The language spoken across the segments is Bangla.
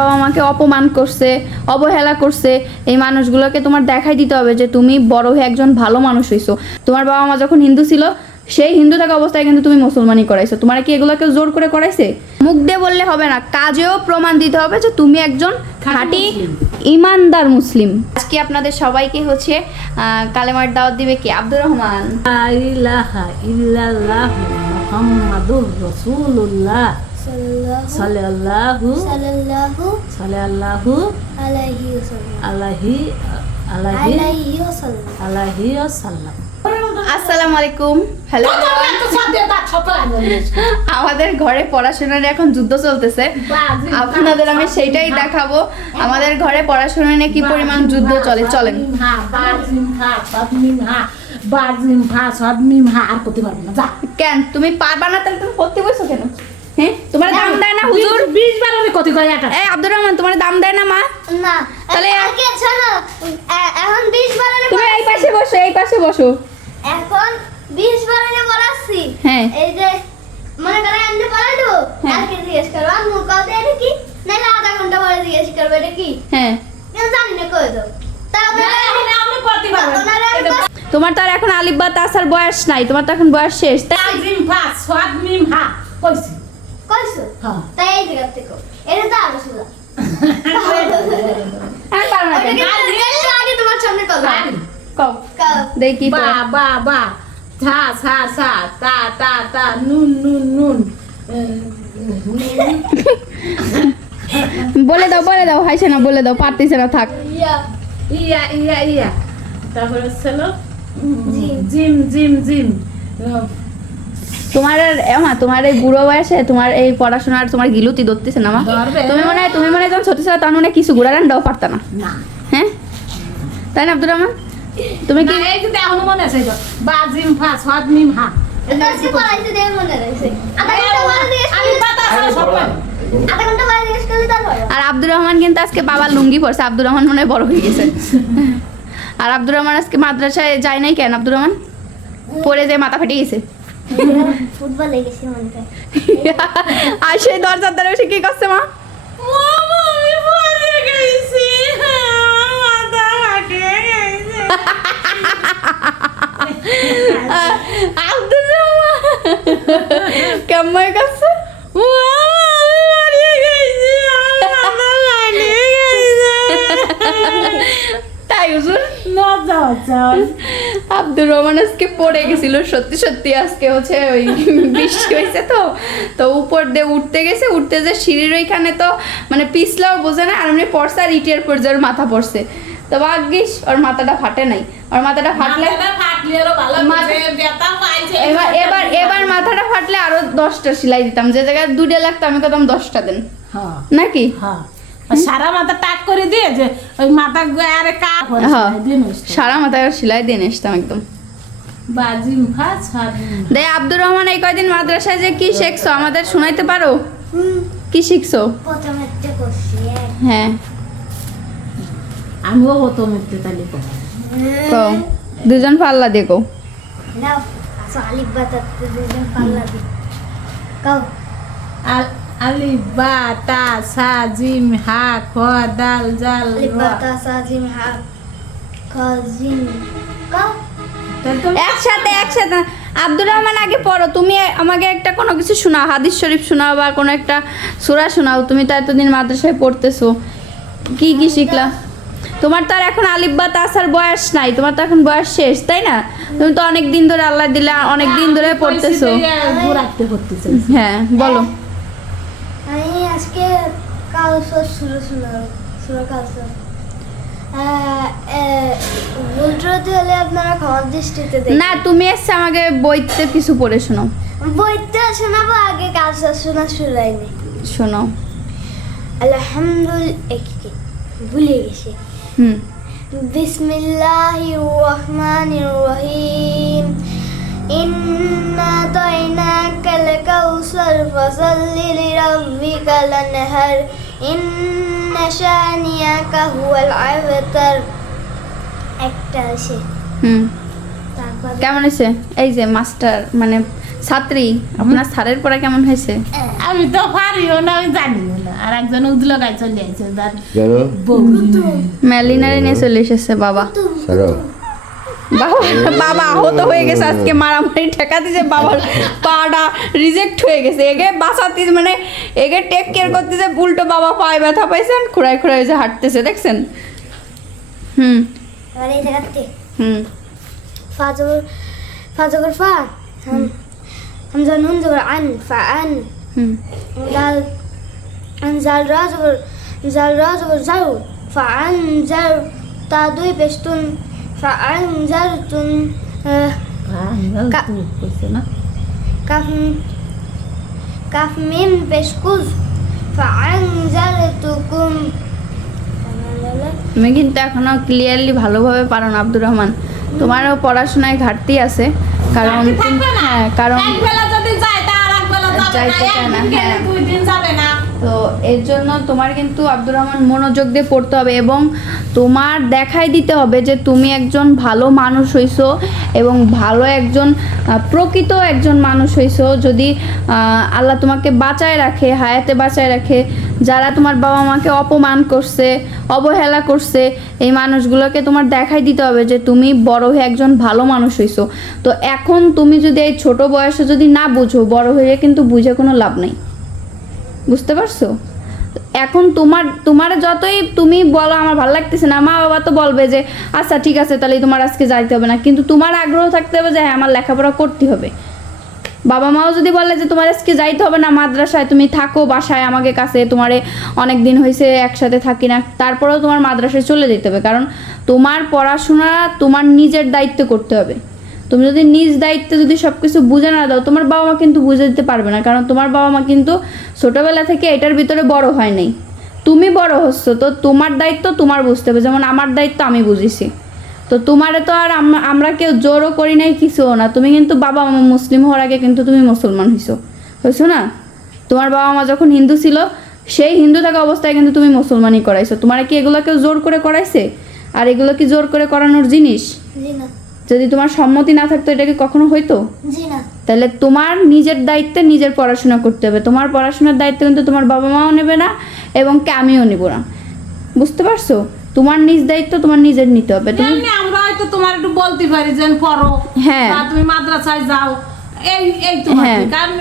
বাবা মাকে অপমান করছে, অবহেলা করছে, এই মানুষগুলোকে তোমার দেখাই দিতে হবে যে তুমি বড় হয়ে একজন ভালো মানুষ হইছো। তোমার বাবা মা যখন হিন্দু ছিল সেই হিন্দু থাকা অবস্থায় কিন্তু তুমি মুসলমানি করাইছো। তোমার কি এগুলোকে জোর করে করাইছে? মুখ দিয়ে বললে হবে না, কাজেও প্রমাণ দিতে হবে যে তুমি একজন খাঁটি ইমানদার মুসলিম। আজকে আপনাদের সবাইকে হচ্ছে কালেমার দাওয়াত দিবে কি? আব্দুর রহমান। লা ইলাহা ইল্লাল্লাহ মুহাম্মাদুর রাসূলুল্লাহ সাল্লাল্লাহু আলাইহি ওয়াসাল্লাম। আসসালামু আলাইকুম। হ্যালো, আমাদের ঘরে পড়াশোনার এখন যুদ্ধ চলতেছে, আপনাদের আমি সেইটাই দেখাবো। আমাদের ঘরে পড়াশোনা নিয়ে কি পরিমাণ যুদ্ধ চলে, চলেন। কেন তুমি পারবা না? তাহলে তুমি পড়তে বসো কেন? হ্যাঁ, তোমার দাম দেয় না হুজুর? 20 বার আমি কত কয় এটা? এই আব্দুর রহমান, তোমার দাম দেয় না মা? না। তাহলে আজকে শোনো, এখন 20 বার আমি তুমি এই পাশে বসো, এই পাশে বসো। এখন 20 বার আমি পড়াচ্ছি। হ্যাঁ। এই যে মনে করে আমি পড়াই দেবো, হ্যাঁ। কালকে জিজ্ঞেস করবো আম্মু কত এটা কি, নাহলে আধা ঘন্টা পরে জিজ্ঞেস করবো এটা কি। হ্যাঁ, কেন জানি না কই দাও। তারপরে আমি পড়তে পারবো না। তোমার তো আর এখন আলিফ বা তাসার বয়স নাই, তোমার তো এখন বয়স শেষ। তাজিম ফা সাদ মিম হা কইছি। কইছো? হ্যাঁ। তাই এই জায়গা থেকে এটা তো আলো শুলা। আমি পারবো না কেন? আগে তোমার সামনে কথা কও, দেখি বা বা বা ছা ছা ছা তা তা তা নুন নুন নুন বলে দাও, হাইছে না, বলে দাও, পারতেছে না, থাক। ইয়া ইয়া ইয়া ইয়া তারপরে ছিল জিম জিম জিম। তোমার তোমার এই বুড়ো বয়সে তোমার এই পড়াশোনার তোমার গিলুতি ধরতেছে না মা? ধরবে। তুমি মনে হয় যখন ছোট ছিল তখন মনে হয় কিছু ঘুরা রান্নাও পারতা না, না হ্যাঁ? তাই না আব্দুর রহমান? তুমি কি না, এই যে এখনো মনে আছে তো বা জিম ফা সাদ মিম হা। এটা আজকে পড়াইতে দেব মনে রাখছে। আধা ঘন্টা পরে জিজ্ঞেস আমি পাতা আছে সব পারি। আধা ঘন্টা পরে জিজ্ঞেস করলে তারপর আর আব্দুর রহমান কিন্তু আজকে বাবার লুঙ্গি পরছে। আব্দুর রহমান মনে হয় বড় হয়ে গেছে। আর আব্দুর রহমান আজকে মাদ্রাসায় যায় নাই কেন? আব্দুর রহমান পরে যে মাথা ফেটে গেছে। ফুটবলে গেছি মনে হয়। আর সেই দরজার দ্বারা বসে কি করছে মা? মামা আমি পড়ে গেছি। মাথা ফাটে গেছে। আব্দুর রহমান কেমন করছে? তাই হুজুর? আব্দুর রহমান আজকে পড়ে গেছিল, সত্যি সত্যি আজকে হচ্ছে ওই বৃষ্টি হয়েছে তো উপর দিয়ে উঠতে গেছে, উঠতে যে সিঁড়ির ওইখানে তো মানে পিছলাও বোঝে না, আর এমনি পড়ছে, আর ইটের পর ওর মাথা পড়ছে। তো ভাগ্যিস ওর মাথাটা ফাটে নাই। ওর মাথাটা ফাটলে এবার মাথাটা ফাটলে আরো 10টা সেলাই দিতাম, যে জায়গায় 2টা লাগতো আমি কদম 10টা দেন নাকি? সারা মাথা টাক করে দিয়ে যে ওই মাথা আরে কা সারা মাথায় সেলাই দিয়ে আসতাম একদম। বাজিম ফাস দে আব্দুর রহমান, এই কয়দিন মাদ্রাসায় যে কি শিখছো আমাদের শোনাইতে পারো? কি শিখছো? প্রথমে একটা করছি। হ্যাঁ, আমিও হতো মুক্তি তালি কও, দুজন পাল্লা দিয়ে কও। নাও আসো আলিফ বাতাতে দুজন পাল্লা দি কাও। আলিফ বা তা সা জিম হা খ দাল জাল আলিফ বাতা সাজিম হা কাজিম কাও। একসাথে আব্দুর রহমান আগে পড়ো। তুমি আমাকে একটা কোনো কিছু শোনাও, হাদিস শরীফ শোনাও বা কোনো একটা সূরা শোনাও। তুমি তো এতদিন মাদ্রাসায় পড়তেছো, কি কি শিখলা? তোমার তো আর এখন আলিফ বা তাসার বয়স নাই, তোমার তো এখন বয়স শেষ, তাই না? তুমি তো অনেক দিন ধরে আল্লাহ দিলে অনেক দিন ধরে পড়তেছো। ঘুরাতে করতেছে। হ্যাঁ বলো। আমি আজকে কাউসার সুরা কাউসার উল্টোতে হলে আপনারা ক্ষমার দৃষ্টিতে দেখুন। না, তুমি এসে আমাকে বইতে কিছু পড়ে শোনাও। বইতে শোনাবো, আগে কাউসার শোনা শুরাই নেই। শোনাও। আলহামদুলিল্লাহ ভুলে গেছি। বিসমিল্লাহির রহমানির রহিম। ইন্না তাইনাকাল কাউসার ফাসাল্লি লিরাব্বিকা লানহার ইন্না শানিয়াকা হুয়াল আবতার। একটা আছে। কেমন হয়েছে? এই যে মাস্টার মানে ছাত্রী, আপনার স্যারের পড়া কেমন হয়েছে? আমি তো পারিও না, আমি জানিও না। আর একজন উজলো গায়ে চলে আসছে তার কেন বউ। ম্যালিনারে নিয়ে চলে এসেছে বাবা। ছাড়ো বাবা বাবা আহত হয়ে গেছে আজকে, মারামারি ঠেকা দিছে, বাবার পাটা রিজেক্ট হয়ে গেছে। এগে বাঁচাতে মানে এগে টেক কেয়ার করতেছে, উল্টো বাবা পায়ে ব্যথা পাইছেন, খুঁড়ায় খুঁড়ায় যে হাঁটতেছে, দেখছেন? হুম এবার এই জায়গাতে হুম ফাজগর ফা হামজা নুন জবর আন ফাআন হুম জাল জাল রাজগর জাউ ফাআন জাল তা দুই পেস্তুন ফাআন জাল তুন কইছে না কাফ কাফ মিম পেশকুজ ফাআন জাল তুকুম। তুমি কিন্তু এখনো ক্লিয়ারলি ভালোভাবে পারো না আব্দুর রহমান, তোমারও পড়াশোনায় ঘাটতি আছে। কারণ ঘাটতি থাকবে না। হ্যাঁ, কারণ এক বেলা যদি যায় তা আর এক বেলা যাবে যাইতে না, চায় না, একদিন গেলে হ্যাঁ। 2 দিন যাবে না। তো এর জন্য তোমার কিন্তু আব্দুর রহমান মনোযোগ দিয়ে পড়তে হবে এবং তোমার দেখাই দিতে হবে যে তুমি একজন ভালো মানুষ হইছো এবং ভালো একজন প্রকৃত একজন মানুষ হইছো। যদি আল্লাহ তোমাকে বাঁচায় রাখে, হায়াতে বাঁচায় রাখে, যারা তোমার বাবা মাকে অপমান করছে, অবহেলা করছে, এই মানুষগুলোকে তোমার দেখাই দিতে হবে যে তুমি বড় হয়ে একজন ভালো মানুষ হইছো। তো এখন তুমি যদি এই ছোট বয়সে যদি না বুঝো, বড় হয়ে কিন্তু বুঝে কোনো লাভ নেই, বুঝতে পারছো? এখন তোমার যতই তুমি বলো আমার ভালো লাগতেছে না, মা বাবা তো বলবে যে আচ্ছা ঠিক আছে তাহলে তোমার আজকে যাইতে হবে না, কিন্তু তোমার আগ্রহ থাকতে হবে যে হ্যাঁ আমার লেখাপড়া করতে হবে। বাবা মাও যদি বলে যে তোমার আজকে যাইতে হবে না মাদ্রাসায়, তুমি থাকো বাসায় আমাকে কাছে, তোমারে অনেক দিন হয়েছে একসাথে থাকি না, তারপরেও তোমার মাদ্রাসায় চলে যেতে হবে। কারণ তোমার পড়াশোনা তোমার নিজের দায়িত্ব করতে হবে। তুমি যদি নিজ দায়িত্বে যদি সব কিছু বুঝে না দাও, তোমার বাবা মা কিন্তু বুঝে দিতে পারবে না। কারণ তোমার বাবা মা কিন্তু ছোটোবেলা থেকে এটার ভিতরে বড় হয় নাই, তুমি বড় হচ্ছ, তো তোমার দায়িত্ব তোমার বুঝতে হবে। যেমন আমার দায়িত্ব আমি বুঝেছি, তো তোমারে তো আর আমরা কেউ জোরও করি নাই, কিছুও না। তুমি কিন্তু বাবা মা মুসলিম হওয়ার আগে কিন্তু তুমি মুসলমান হয়েছো না? তোমার বাবা মা যখন হিন্দু ছিল, সেই হিন্দু থাকা অবস্থায় কিন্তু তুমি মুসলমানই করাইছো। তোমার কি এগুলো কেউ জোর করে করাইছে? আর এগুলো কি জোর করে করানোর জিনিস? জি না, যদি তোমার সম্মতি না থাকতো এটা কি কখনো হইতো? জি না। তাহলে তোমার নিজের দায়িত্বে নিজের পড়াশোনা করতে হবে। তোমার পড়াশোনার দায়িত্ব কিন্তু তোমার বাবা মাও নেবে না এবং আমিও নেব না, বুঝতে পারছো? তোমার নিজ দায়িত্ব তোমার নিজের নিতে হবে। তুমি এমনি আমরা হয়তো তোমার একটু বলতে পারি যে পড়ো, হ্যাঁ। বা তুমি মাদ্রাসায় যাও, এই তোমার হ্যাঁ। কারণ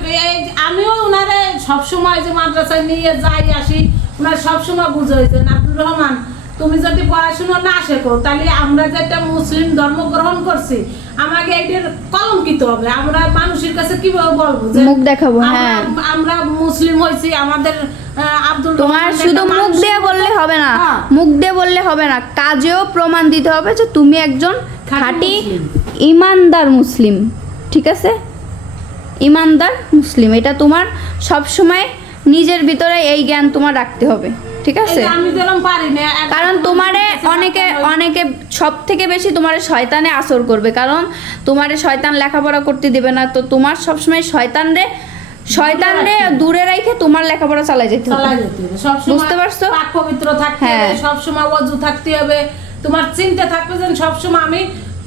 আমিও উনারে সবসময় যে মাদ্রাসায় নিয়ে যাই আসি, উনার সবসময় বুঝাই যে আব্দুর রহমান তুমি যদি পড়াশোনা না শেখো তাহলে আমরা যেটা মুসলিম ধর্ম গ্রহণ করছি আমাকে এটার কলঙ্কিত হবে। আমরা মানুষের কাছে কিভাবে বলবো যে মুখ দেখাবো? হ্যাঁ, আমরা মুসলিম হইছি, আমাদের আব্দুল তোমার রহমান শুধু একটা মুখ মানুষ। দিয়ে বললে হবে না, হ্যাঁ। মুখ দিয়ে বললে হবে না, কাজেও প্রমাণ দিতে হবে যে তুমি একজন খাঁটি মুসলিম। ইমানদার মুসলিম। ঠিক আছে, ইমানদার মুসলিম, এটা তোমার সব সময় নিজের ভিতরে এই জ্ঞান তোমার রাখতে হবে। ঠিক আছে? এই যে আমি যেরকম পারি না, কারণ তোমারে অনেকে সব থেকে বেশি তোমারে শয়তানে আসর করবে, কারণ তোমারে শয়তান লেখাপড়া করতে দিবে না। তো তোমার সবসময় শয়তানরে দূরে রেখে তোমার লেখাপড়া চালাই যেতে হবে। চালাই যেতে হবে সবসময়, বুঝতে পারছো? পাক পবিত্র থাকতে হ্যাঁ। হবে, সবসময় ওযু থাকতে হবে। তোমার চিন্তা থাকবে যে সবসময় আমি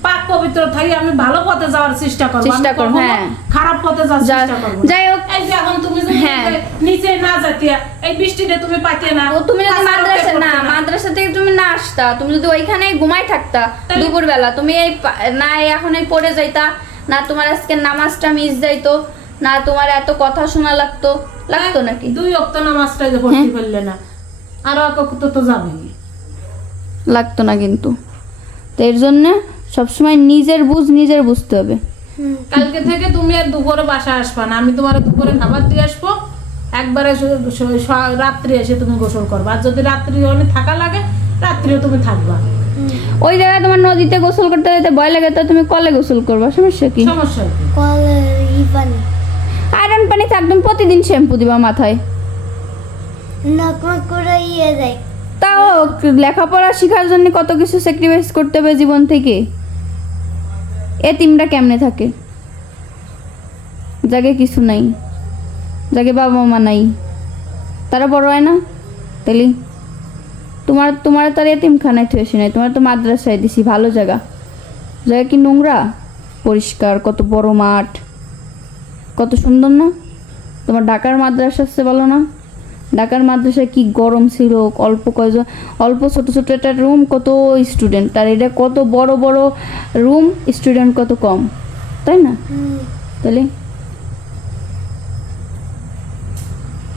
পাক পবিত্র থাকি, আমি ভালো পথে যাওয়ার চেষ্টা করব, চেষ্টা আমি করবো, কখনো হ্যাঁ। খারাপ পথে যাওয়ার চেষ্টা করব না। যাই হোক, এই যে এখন তুমি যদি হ্যাঁ। নিচে না যাতিয়া, এই বৃষ্টিতে তুমি পাইতে না, ও তুমি যদি রাস্তার উপরে পড়তে না। মাদ্রাসা থেকে তুমি না আসতা, তুমি যদি ওইখানে ঘুমাই থাকতা দুপুর বেলা, তুমি এই না এখন এই পড়ে যাইতা না, তোমার আজকে নামাজটা মিস যাইতো না, তোমার এত কথা শোনা লাগতো নাকি? 2 ওয়াক্ত নামাজটা যে পড়তে পারলে না, আর এক ওয়াক্ত তো যাবেই। লাগতো না কিন্তু। তো এর জন্য সবসময় নিজের বুঝতে হবে। কালকে থেকে তুমি আর দুপুরে বাসা আসবা না, আমি তোমার দুপুরে খাবার দিয়ে আসবো, একবারে রাত্রি এসে তুমি গোসল করবা। আর যদি রাত্রি অনেক থাকা লাগে রাত্রিও তুমি থাকবা, ওই জায়গায় তোমার নদীতে গোসল করতে যেতে ভয় লাগে, তো তুমি কলে গোসল করবা, সমস্যা কি? সমস্যা কি? কল ইবানি আয়রন পানিতে একদম প্রতিদিন শ্যাম্পু দিবা মাথায়, নাক করে ইয়ে যায়। তাও লেখাপড়া শেখার জন্য কত কিছু স্যাক্রিফাইস করতে হবে জীবন থেকে। এতিমরা কেমনে থাকে? যাকে কিছু নাই, যাকে বাবা মা নাই, তারা বড় হয় না? তাহলে তোমার তো আর এতিমখানায় থুয়েছি নাই, তোমার তো মাদ্রাসায় দিছি, ভালো জায়গা কি নোংরা? পরিষ্কার, কত বড় মাঠ, কত সুন্দর না? তোমার ঢাকার মাদ্রাসা আছে বলো না? ঢাকার মাদ্রাসায় কি গরম ছিল, অল্প কয়জন, অল্প ছোট ছোট একটা রুম, কত স্টুডেন্ট, আর এটা কত বড় বড় রুম, স্টুডেন্ট কত কম, তাই না? তাহলে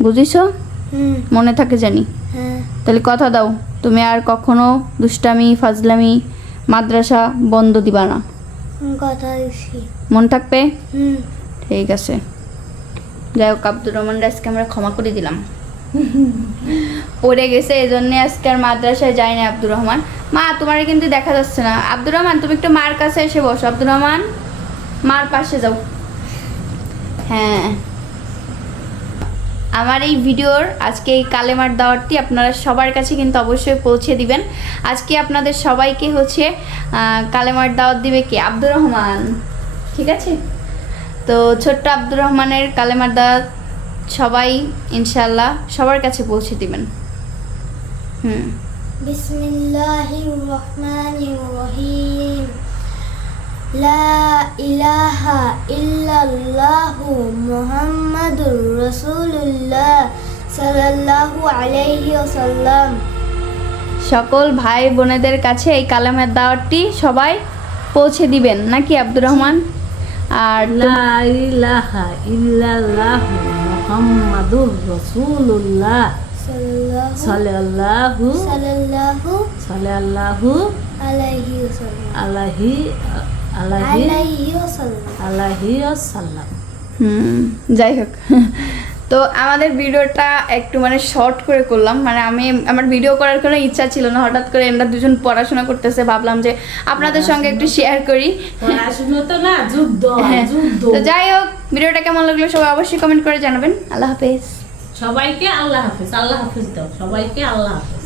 বুঝিছো? মনে থাকে জানি। হ্যাঁ তাহলে কথা দাও, তুমি আর কখনো দুষ্টামি ফাজলামি মাদ্রাসা বন্ধ দিবা না, কথা দিচ্ছি। মন থাকবে? হুম ঠিক আছে। যাই হোক, আব্দুর রহমান আজকে আমরা ক্ষমা করে দিলাম, পড়ে গেছে এই জন্যে আজকে আর মাদ্রাসায় যায় না আব্দুর রহমান। মা তোমার কিন্তু দেখা যাচ্ছে না। আব্দুর রহমান তুমি একটু মার কাছে এসে বসো। আব্দুর রহমান মার পাশে যাও। হ্যাঁ, আমার এই ভিডিওর আজকে এই কালেমার দাওয়াতটি আপনারা সবার কাছে কিন্তু অবশ্যই পৌঁছে দিবেন। আজকে আপনাদের সবাইকে হচ্ছে কালেমার দাওয়াত দিবে কে? আব্দুর রহমান, ঠিক আছে? তো ছোট্ট আব্দুর রহমানের কালেমার দাওয়াত সবাই ইনশাল্লাহ সবার কাছে পৌঁছে দিবেন। বিসমিল্লাহির রহমানির রহিম। লা ইলাহা ইল্লাল্লাহু মুহাম্মাদুর রাসূলুল্লাহ সাল্লাল্লাহু আলাইহি ওয়াসাল্লাম। সকল ভাই বোনেদের কাছে এই কালেমার দাওয়াতটি সবাই পৌঁছে দিবেন নাকি আব্দুর রহমান? আর লা ইলাহা ইল্লাল্লাহু মুহাম্মাদুর রাসূলুল্লাহ সাল্লাল্লাহু সাল্লাল্লাহু সাল্লাল্লাহু আলাইহি ওয়াসাল্লাম। আলাইহি আলাইহি ওয়াসাল্লাম। আলাইহি ওয়াসাল্লাম। যাই হোক, তো আমাদের ভিডিওটা একটু মানে শর্ট করে করলাম, মানে আমার ভিডিও করার কোনো ইচ্ছা ছিল না, হঠাৎ করে এরা দুজন পড়াশোনা করতেছে, ভাবলাম যে আপনাদের সঙ্গে একটু শেয়ার করি। পড়াশোনা তো না, যুদ্ধ যুদ্ধ। তো যাই হোক, ভিডিওটা কেমন লাগলো সবাই অবশ্যই কমেন্ট করে জানাবেন। আল্লাহ হাফেজ। সবাইকে আল্লাহ হাফেজ। আল্লাহ হাফেজ দাও সবাইকে। আল্লাহ হাফেজ।